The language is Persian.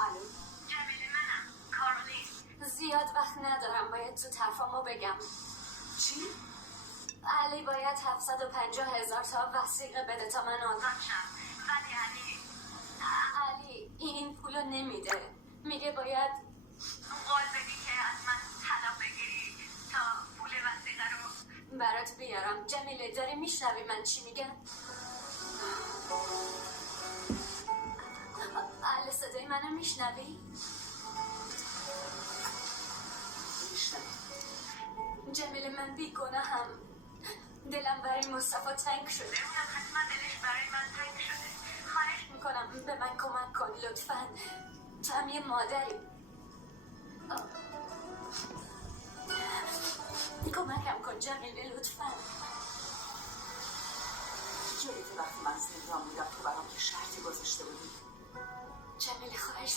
الو. جمیله منم، کارولین. زیاد وقت ندارم، باید تو حرفامو بگم. چی؟ علی باید 750,000 تا وثیقه بده تا من آزاد شم. ولی علی این پولو نمیده، میگه باید قول بدی که از من طلا بگیری تا پول وثیقه رو برات بیارم. جمیله داری میشنوی من چی میگم؟ علی صدای منو میشنوی؟ جمیله من بیگناهم، دلم برای مصطفی تنگ شده. ببینم حتما دلش برای من تنگ شده. خواهش میکنم به من کمک کن لطفا، تو هم یه مادری. کمکم کن جمیله لطفا. یادت وقتی من زندان بودم تو برام که شرطی گذاشته بودی؟ جمیله خواهش